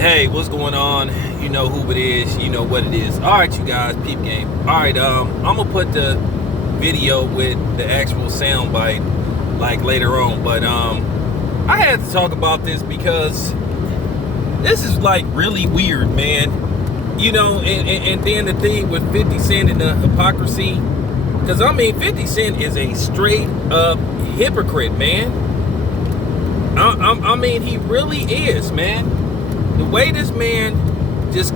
Hey, what's going on? You know who it is. You know what it is. All right, you guys, peep game. All right, I'm gonna put the video with the actual sound bite like later on, but I had to talk about this because this is like really weird, man. You know, and then the thing with 50 Cent and the hypocrisy, because I mean 50 Cent is a straight up hypocrite, man. I mean he really is, man. The way this man just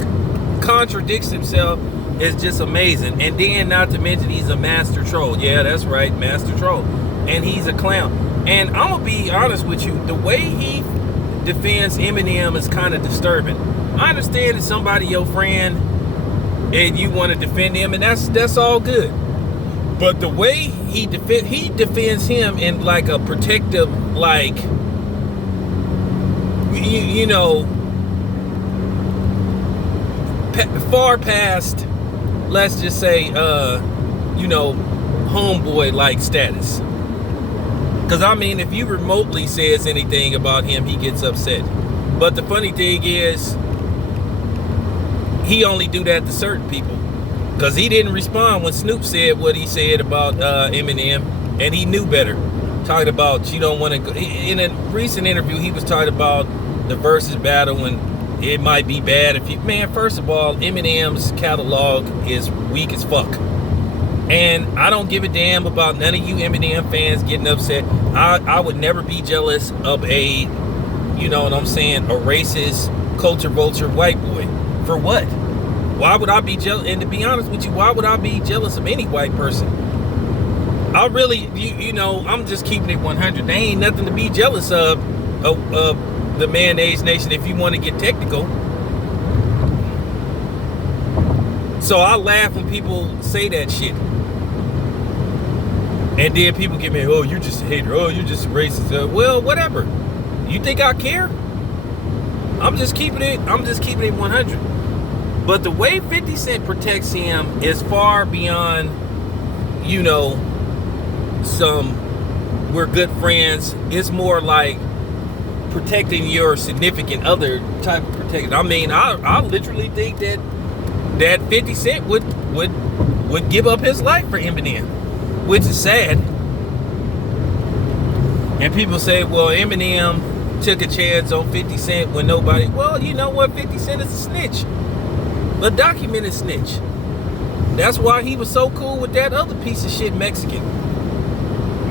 contradicts himself is just amazing. And then not to mention he's a master troll. Yeah, that's right, master troll. And he's a clown. And I'm going to be honest with you. The way he defends Eminem is kind of disturbing. I understand it's somebody, your friend, and you want to defend him, and that's all good. But the way he defends him in like a protective, like, you know, far past, let's just say, you know, homeboy like status. Because I mean, if you remotely says anything about him, he gets upset. But the funny thing is, he only do that to certain people. Because he didn't respond when Snoop said what he said about Eminem, and he knew better. Talking about you don't want to go. In a recent interview, he was talking about the versus battle and it might be bad if you, man, first of all, Eminem's catalog is weak as fuck. And I don't give a damn about none of you Eminem fans getting upset. I would never be jealous of a, you know what I'm saying, a racist, culture vulture white boy. For what? Why would I be jealous? And to be honest with you, why would I be jealous of any white person? I really, you know, I'm just keeping it 100. There ain't nothing to be jealous of the man-age nation, if you want to get technical. So I laugh when people say that shit. And then people get me, oh, you're just a hater. Oh, you're just a racist. Well, whatever. You think I care? I'm just keeping it 100. But the way 50 Cent protects him is far beyond, you know, we're good friends. It's more like protecting your significant other type of protection. I mean, I literally think that 50 Cent would give up his life for Eminem, which is sad. And people say, well, Eminem took a chance on 50 Cent when nobody. Well, you know what? 50 Cent is a snitch, a documented snitch. That's why he was so cool with that other piece of shit Mexican.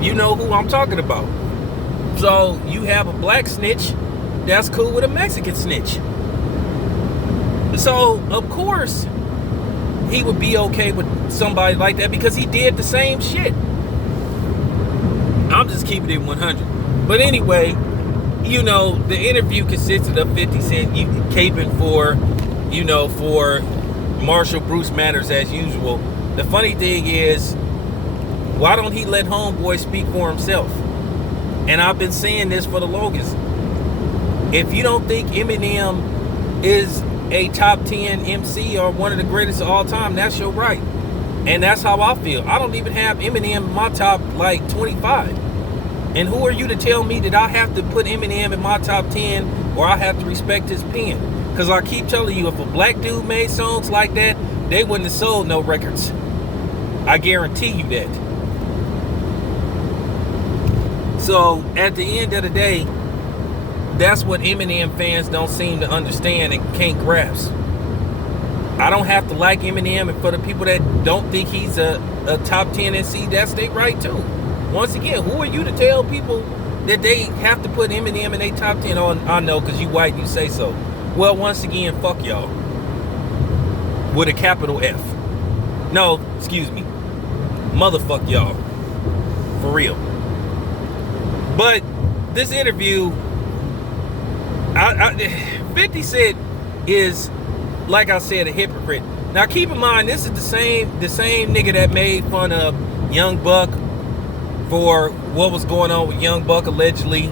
You know who I'm talking about. So you have a black snitch that's cool with a Mexican snitch. So of course he would be okay with somebody like that because he did the same shit. I'm just keeping it 100. But anyway, you know, the interview consisted of 50 Cent caping for, you know, for Marshall Bruce Matters as usual. The funny thing is, why don't he let homeboy speak for himself? And I've been saying this for the longest. If you don't think Eminem is a top 10 MC or one of the greatest of all time, that's your right. And that's how I feel. I don't even have Eminem in my top like 25. And who are you to tell me that I have to put Eminem in my top 10 or I have to respect his pen? Because I keep telling you, if a black dude made songs like that, they wouldn't have sold no records. I guarantee you that. So at the end of the day, that's what Eminem fans don't seem to understand and can't grasp. I don't have to like Eminem, and for the people that don't think he's a top 10 MC, that's their right too. Once again, who are you to tell people that they have to put Eminem in their top 10? Oh, I know, because you white, you say so. Well, once again, fuck y'all. With a capital F. No, excuse me. Motherfuck y'all. For real. But this interview, 50 Cent is, like I said, a hypocrite. Now keep in mind, this is the same nigga that made fun of Young Buck for what was going on with Young Buck allegedly.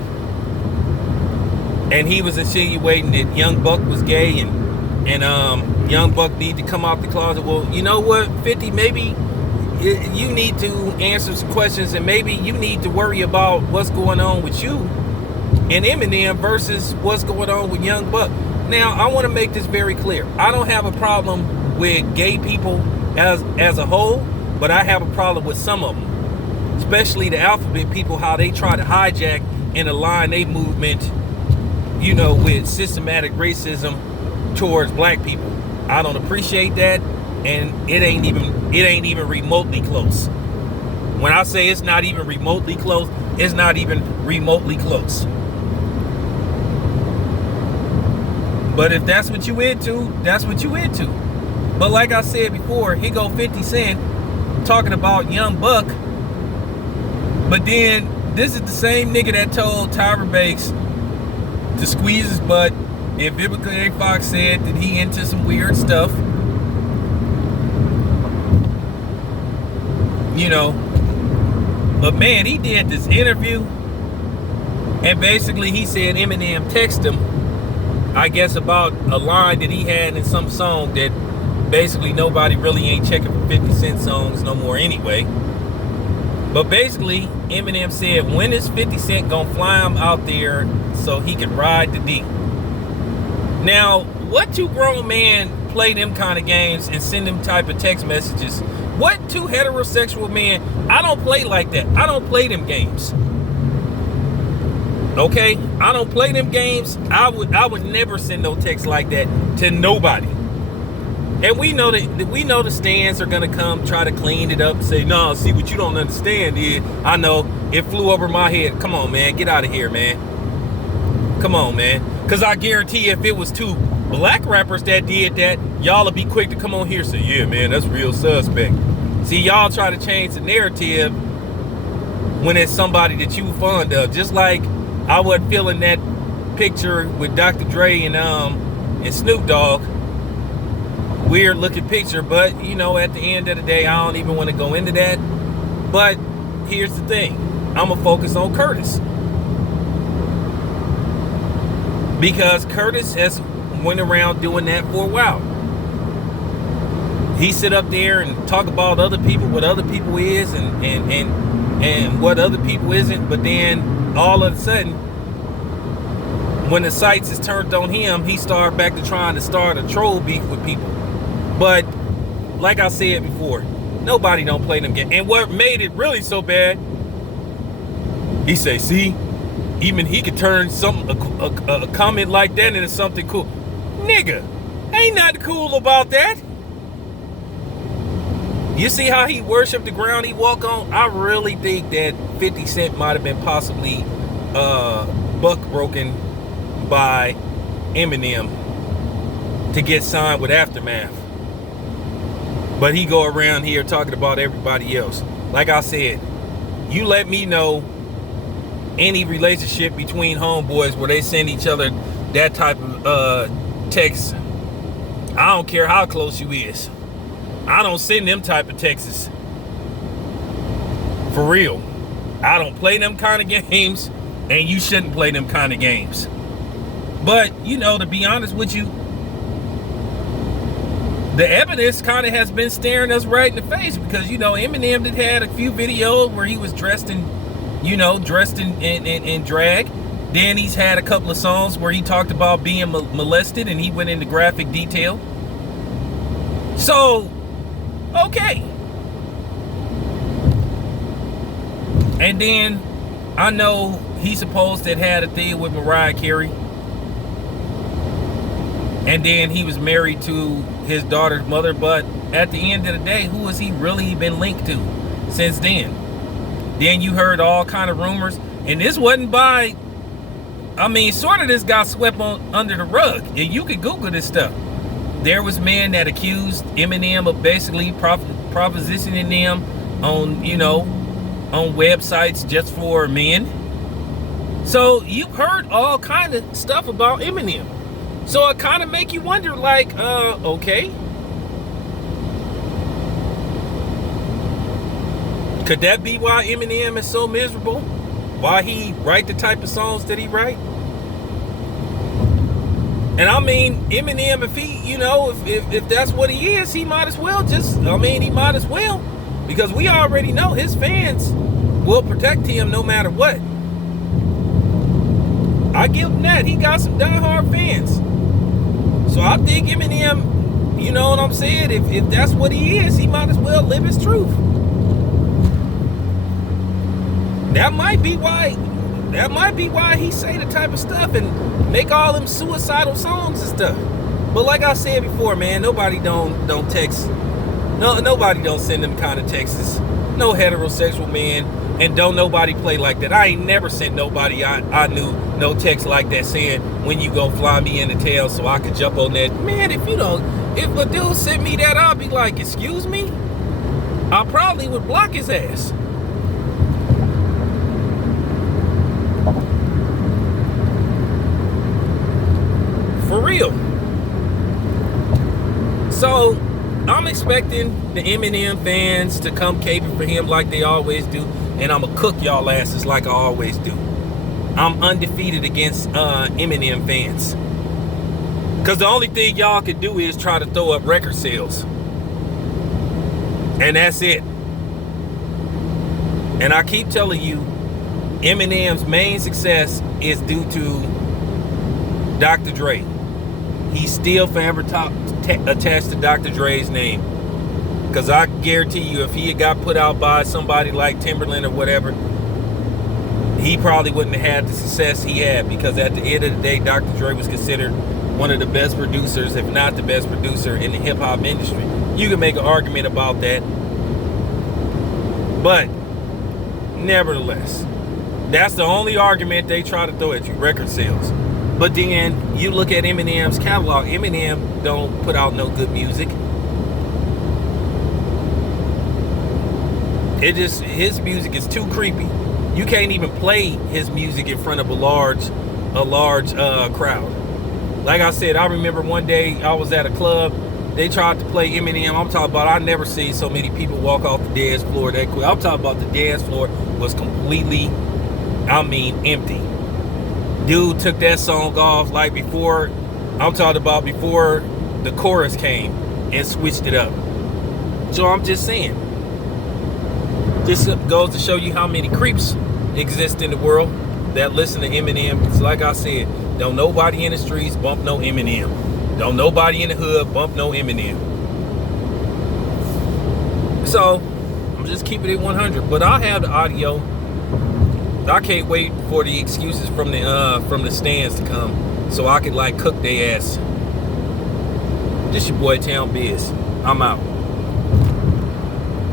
And he was insinuating that Young Buck was gay and Young Buck need to come out the closet. Well, you know what, 50, maybe you need to answer some questions, and maybe you need to worry about what's going on with you and Eminem versus what's going on with Young Buck. Now, I want to make this very clear. I don't have a problem with gay people as a whole, but I have a problem with some of them, especially the alphabet people, how they try to hijack and align their movement, you know, with systematic racism towards black people. I don't appreciate that, and it ain't even remotely close. When I say it's not even remotely close, it's not even remotely close. But if that's what you into, that's what you into. But like I said before, here go 50 Cent talking about Young Buck. But then this is the same nigga that told Tyra Banks to squeeze his butt if Vivica A. Fox said that he into some weird stuff. You know. But man, he did this interview, and basically he said Eminem texted him, I guess, about a line that he had in some song that basically nobody really ain't checking for 50 Cent songs no more anyway. But basically, Eminem said, when is 50 Cent gonna fly him out there so he can ride the D? Now, what two grown men play them kind of games and send them type of text messages? What two heterosexual men? I don't play like that. I don't play them games. Okay? I don't play them games. I would never send no text like that to nobody. And we know the stands are gonna come try to clean it up and say, no, see, what you don't understand is, I know it flew over my head. Come on, man, get out of here, man. Come on, man. Cause I guarantee if it was two black rappers that did that, y'all would be quick to come on here and say, yeah, man, that's real suspect. See, y'all try to change the narrative when it's somebody that you fond of. Just like I wasn't feeling that picture with Dr. Dre and Snoop Dogg. Weird looking picture, but you know, at the end of the day, I don't even want to go into that. But here's the thing, I'm gonna focus on Curtis, because Curtis has went around doing that for a while. He sit up there and talk about other people, what other people is and what other people isn't, but then all of a sudden, when the sights is turned on him, he started back to trying to start a troll beef with people. But like I said before, nobody don't play them games. And what made it really so bad, he say, see, even he could turn a comment like that into something cool. Nigga, ain't nothing cool about that. You see how he worshiped the ground he walk on? I really think that 50 Cent might have been possibly buck broken by Eminem to get signed with Aftermath. But he go around here talking about everybody else. Like I said, you let me know any relationship between homeboys where they send each other that type of text. I don't care how close you is. I don't send them type of texts. For real. I don't play them kind of games, and you shouldn't play them kind of games. But, you know, to be honest with you, the evidence kind of has been staring us right in the face, because, you know, Eminem did had a few videos where he was dressed in drag. Then he's had a couple of songs where he talked about being molested, and he went into graphic detail. So, okay. And then I know he supposed to have had a thing with Mariah Carey. And then he was married to his daughter's mother. But at the end of the day, who has he really been linked to since then? Then you heard all kind of rumors. And this wasn't by, I mean, sort of this got swept under the rug. And you can Google this stuff. There was men that accused Eminem of basically propositioning them on, you know, on websites just for men. So you've heard all kind of stuff about Eminem. So it kind of make you wonder, like, okay. Could that be why Eminem is so miserable? Why he write the type of songs that he write? And I mean, Eminem, if he, you know, if that's what he is, he might as well he might as well. Because we already know his fans will protect him no matter what. I give him that. He got some diehard fans. So I think Eminem, you know what I'm saying? If that's what he is, he might as well live his truth. That might be why he say the type of stuff and make all them suicidal songs and stuff. But like I said before, man, nobody don't text. No, nobody don't send them kind of texts. No heterosexual man, and don't nobody play like that. I ain't never sent nobody I knew no text like that saying, when you gonna fly me in the tail so I could jump on that. Man, if a dude sent me that, I'll be like, excuse me? I probably would block his ass. For real. So I'm expecting the Eminem fans to come caping for him like they always do, and I'm gonna cook y'all asses like I always do. I'm undefeated against Eminem fans, because the only thing y'all can do is try to throw up record sales, and that's it. And I keep telling you, Eminem's main success is due to Dr. Dre. He's still forever attached to Dr. Dre's name. Because I guarantee you, if he had got put out by somebody like Timberland or whatever, he probably wouldn't have had the success he had. Because at the end of the day, Dr. Dre was considered one of the best producers, if not the best producer in the hip-hop industry. You can make an argument about that. But, nevertheless, that's the only argument they try to throw at you, record sales. But then you look at Eminem's catalog. Eminem don't put out no good music. His music is too creepy. You can't even play his music in front of a large crowd. Like I said, I remember one day I was at a club. They tried to play Eminem. I'm talking about, I never seen so many people walk off the dance floor that quick. I'm talking about the dance floor was completely, empty. Dude took that song off like before, I'm talking about before the chorus came, and switched it up. So I'm just saying, this goes to show you how many creeps exist in the world that listen to Eminem. It's like I said, don't nobody in the streets bump no Eminem. Don't nobody in the hood bump no Eminem. So I'm just keeping it 100. But I'll have the audio. I can't wait for the excuses from the stands to come, so I could like cook their ass. This your boy Town Biz. I'm out.